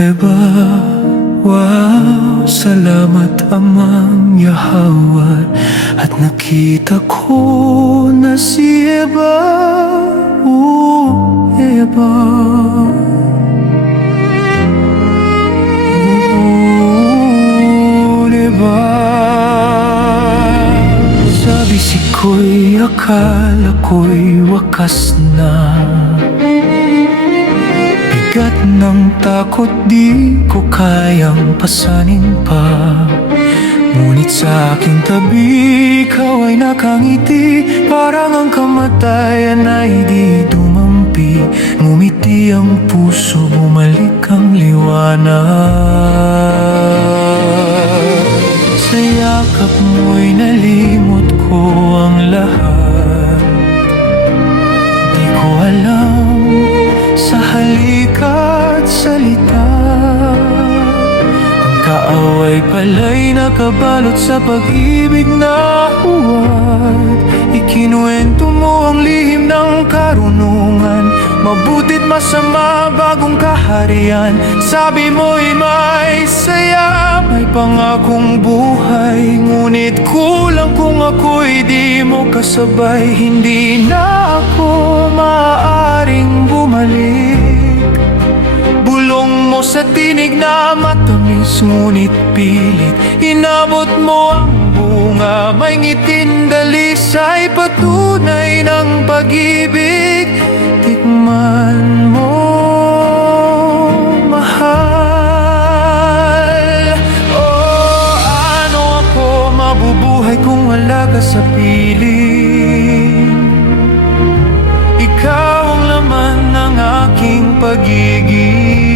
Eba, wow, salamat Amang Yahawat. At nakita ko na si Eba, Eba. Diba? Sabi siko'y akala ko'y wakas na. Bigat ng takot di ko kayang pasanin pa. Ngunit sa aking tabi, ikaw ay nakangiti. Parang ang kamatayan ay di dumampi. Ngumiti ang puso, bumalik ang liwanag. Sa yakap mo'y nalimot ko ang lahat. Di ko alam sa halika't salita. Ang kaaway pala'y nakabalot sa pag-ibig na huwad. Ikinuwento mo ang lihim ng karunungan, mabuti't masama bagong kaharian. Sabi mo'y may saya, may pangakong buhay. Ngunit kulang kung ako'y di mo kasabay. Hindi na ako maaaring bumalik. Bulong mo sa tinig na matamis, ngunit pilit inabot mo ang bunga. May ngiting dalisay, patunay ng pag-ibig. Tikman mo, mahal. Oh, ano ako mabubuhay kung wala ka sa piling? Ikaw ang laman ng aking pagiging.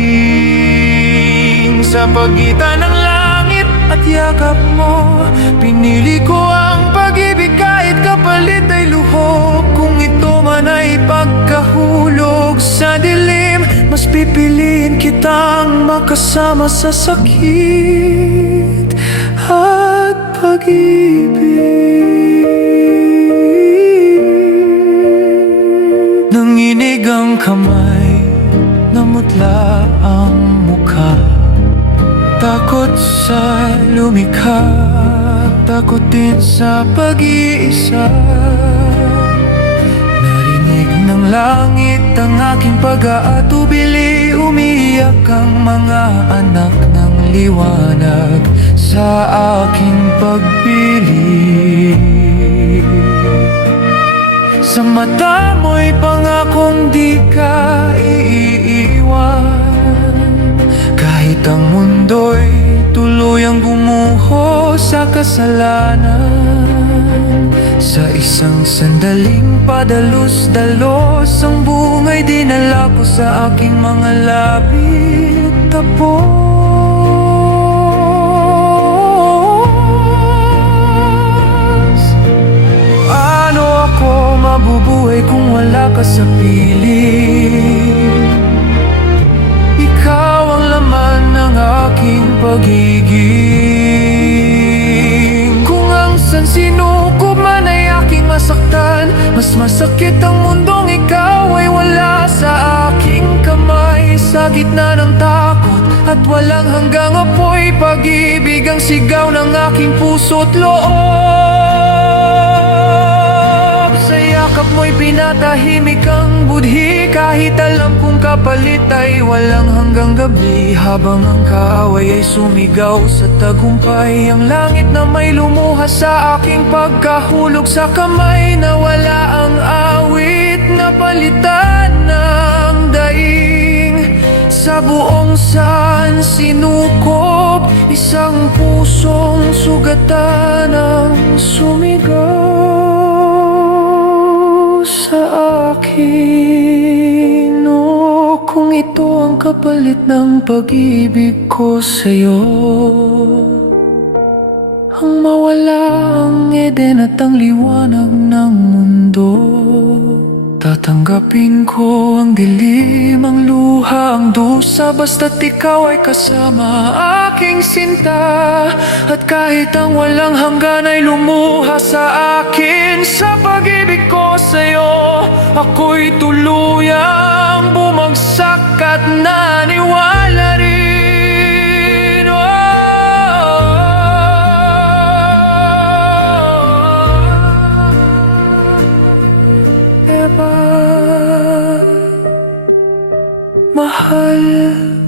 Sa pagitan ng langit at yakap mo, pinili ko ang pag-ibig kahit kapalit ay luho. Kung ito man ay pagkahulog sa dilim, mas pipiliin kitang makasama sa sakit at pag-ibig. Nanginig ang kamay, namutla ang mukha. Takot sa lumikha, takot din sa pag-iisa. Narinig ng langit ang aking pag-aatubili. Umiiyak ang mga anak ng liwanag sa aking pagpili. Sa mata mo'y pangakong di ka iiwan. Kahit ang mundo'y tuluyang gumuho sa kasalanan. Sa isang sandaling padalos-dalos, ang bungay dinala ko sa aking mga labi at tapos. Ano ako mabubuhay kung wala ka sa piling? Ikaw ang laman ng aking pagiging. Kung ang sansinukob man ay aking masaktan, mas masakit ang mundong ikaw ay wala sa aking kamay. Sa gitna ng takot at walang hanggang apoy, pag-ibig ang sigaw ng aking puso't loob. Sa yakap mo'y pinatahimik ang budhi, kahit alam kong kapalit ay walang hanggang gabi. Habang ang kaaway ay sumigaw sa tagumpay, ang langit na may lumuha sa aking pagkahulog. Sa kamay na wala ang awit, na palitan ng daing. Sa buong sansinukob, isang pusong sugatan ang sumigaw sa akin. O kung ito ang kapalit ng pag-ibig ko sa'yo, ang mawala ang Eden at ang liwanag ng mundo. Tatanggapin ko ang dilim, ang luha, ang dusa, basta't ikaw ay kasama aking sinta. At kahit ang walang hanggan ay lumuha sa akin, sa pag-ibig ko sa'yo, ako'y tuluyang bumagsak at naniwala rin. mahal.